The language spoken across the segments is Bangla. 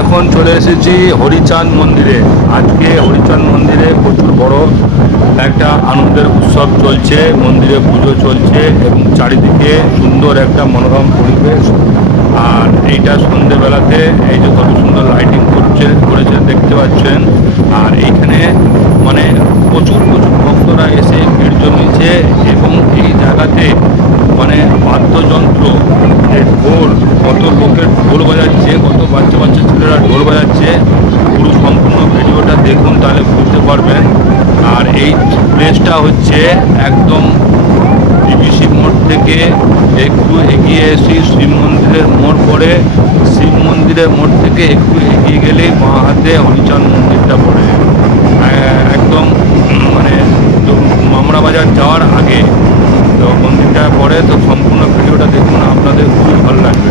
এখন চলে এসেছি হরিচাঁদ মন্দিরে। আজকে হরিচাঁদ মন্দিরে প্রচুর বড় একটা আনন্দের উৎসব চলছে, মন্দিরে পুজো চলছে এবং চারিদিকে সুন্দর একটা মনোরম পরিবেশ। আর এইটা সন্ধেবেলাতে এই যে কত সুন্দর লাইটিং করেছে দেখতে পাচ্ছেন। আর এইখানে মানে প্রচুর প্রচুর ভক্তরা এসে ভিড় জমিয়েছে এবং এই জায়গাতে মানে বাদ্যযন্ত্র, ঢোল, কত লোকের ঢোল বাজাচ্ছে, কত বাচ্চা বাচ্চা ছেলেরা ঢোল বাজাচ্ছে। পুরো সম্পূর্ণ ভিডিওটা দেখুন, তাহলে বুঝতে পারবেন। আর এই প্লেসটা হচ্ছে একদম ডিবিসি মোড় থেকে একটু এগিয়ে এসে শিব মন্দিরের মোড় পড়ে। শিব মন্দিরের মোড় থেকে একটু এগিয়ে গেলেই বাঁ হাতে হরিচাঁদ মন্দিরটা পড়ে, একদম মানে মামরা বাজার যাওয়ার আগে তো মন্দিরটা পড়ে। তো সম্পূর্ণ ভিডিওটা দেখুন, আপনাদের খুবই ভালো লাগবে।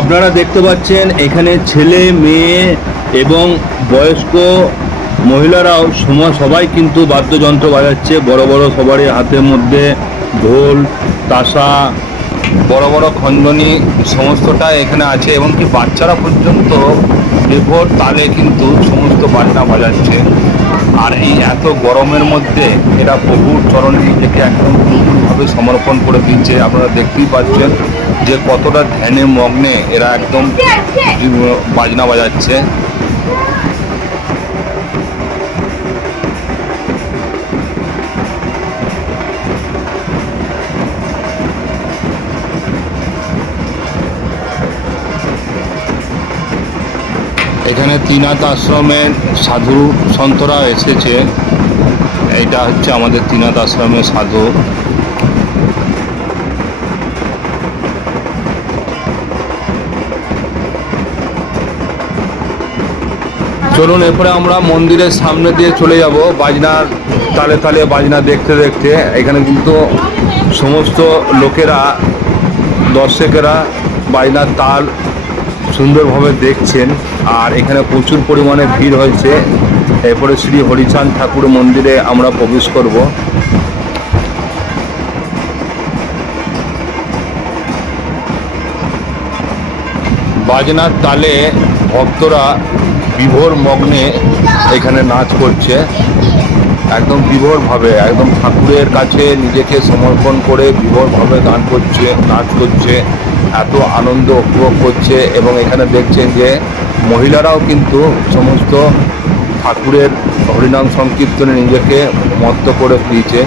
আপনারা দেখতে পাচ্ছেন এখানে ছেলে মেয়ে এবং বয়স্ক মহিলারাও সবাই কিন্তু বাদ্যযন্ত্র বাজাচ্ছে। বড় বড় সবারই হাতের মধ্যে ঢোল, তাসা, বড় বড় খঞ্জনি সমস্তটা এখানে আছে এবং কি বাচ্চারা পর্যন্ত বেভোর তালে কিন্তু সমস্ত বাজনা বাজাচ্ছে। আর এই এত গরমের মধ্যে এরা প্রভুর চরণে নিজেকে একদম পুরোপুরিভাবে সমর্পণ করে দিচ্ছে। আপনারা দেখতেই পাচ্ছেন যে কতটা ধ্যানে মগ্নে এরা একদম বাজনা বাজাচ্ছে। এখানে ত্রিনাথ আশ্রমের সাধু সন্তরা এসেছে। এইটা হচ্ছে আমাদের ত্রিনাথ আশ্রমের সাধু। চলুন এরপরে আমরা মন্দিরের সামনে দিয়ে চলে যাব বাজনার তালে তালে বাজনা দেখতে দেখতে। এখানে কিন্তু সমস্ত লোকেরা, দর্শকেরা বাজনার তাল সুন্দরভাবে দেখছেন। আর এখানে প্রচুর পরিমাণে ভিড় হয়েছে। এরপরে শ্রী হরিচাঁদ ঠাকুর মন্দিরে আমরা প্রবেশ করব। বাজনার তালে ভক্তরা বিভোর মগ্নে এখানে নাচ করছে, একদম বিভোরভাবে, একদম ঠাকুরের কাছে নিজেকে সমর্পণ করে বিভোরভাবে গান করছে, নাচ করছে, এত আনন্দ উপভোগ করছে। এবং এখানে দেখছেন যে মহিলারাও কিন্তু সমস্ত ঠাকুরের হরিনাম সংকীর্তনে নিজেকে মত্ত করে দিয়েছে।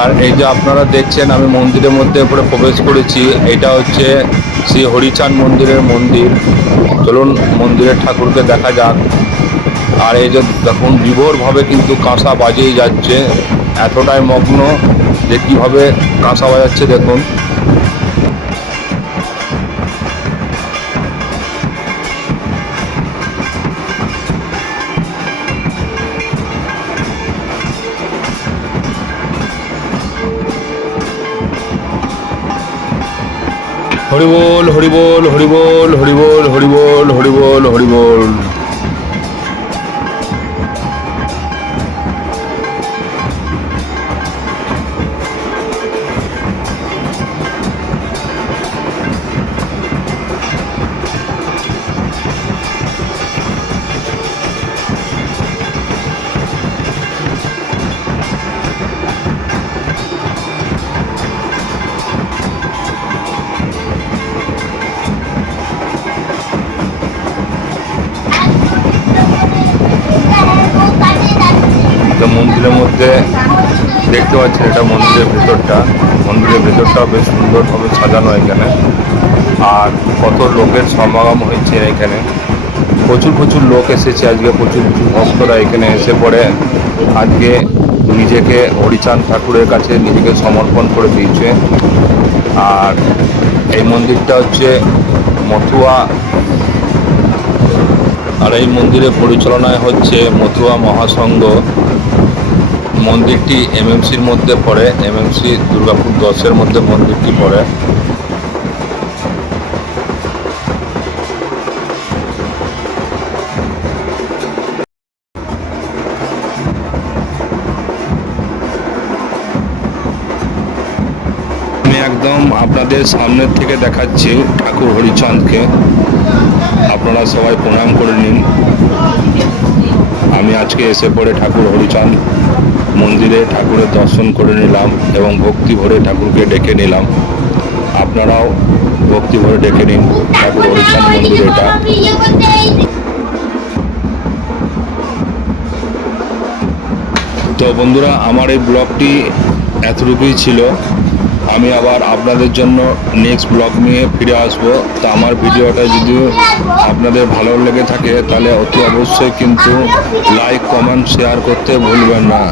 আর এই যে আপনারা দেখছেন আমি মন্দিরের মধ্যে উপরে প্রবেশ করেছি। এটা হচ্ছে শ্রী হরিচাঁদ মন্দিরের মন্দির। চলুন মন্দিরের ঠাকুরকে দেখা যাক। আর এই যে দেখুন বিভোরভাবে কিন্তু কাঁসা বাজিয়ে যাচ্ছে, এতটাই মগ্ন যে কীভাবে কাঁসা বাজাচ্ছে দেখুন। হরিবোল হরিবোল হরিবোল হরিবোল হরিবোল হরিবোল হরিবোল। তো মন্দিরের মধ্যে দেখতে পাচ্ছেন এটা মন্দিরের ভেতরটা। মন্দিরের ভেতরটাও বেশ সুন্দরভাবে সাজানো এখানে। আর কত লোকের সমাগম হয়েছে এখানে, প্রচুর প্রচুর লোক এসেছে আজকে, প্রচুর প্রচুর ভক্তরা এখানে এসে পড়ে আজকে নিজেকে হরিচাঁদ ঠাকুরের কাছে নিজেকে সমর্পণ করে দিয়েছে। আর এই মন্দিরটা হচ্ছে মথুয়া, আর এই মন্দিরের পরিচালনায় হচ্ছে মথুয়া মহাসংঘ। মন্দিরটি এমএমসির মধ্যে পড়ে, এমএমসি দুর্গাপুর 10-এর মধ্যে মন্দিরটি পড়ে। আমি একদম আপনাদের সামনের থেকে দেখাচ্ছি ঠাকুর হরিচাঁদকে, আপনারা সবাই প্রণাম করে নিন। আমি আজকে এসে পড়ে ঠাকুর হরিচাঁদ মন্দিরে ঠাকুরের দর্শন করে নিলাম এবং ভক্তি ভরে ঠাকুরকে ডেকে নিলাম। আপনারাও ভক্তি ভরে ডেকে নিন ঠাকুর হরিচাঁদ মন্দির এটা। তো বন্ধুরা, আমার এই ব্লগটি এতটুকুই ছিল। আমি আবার আপনাদের জন্য নেক্সট ব্লগ নিয়ে ফিরে আসব। তো আমার ভিডিওটা যদি আপনাদের ভালো লেগে থাকে তাহলে অতি অবশ্যই কিন্তু লাইক, কমেন্ট, শেয়ার করতে ভুলবেন না।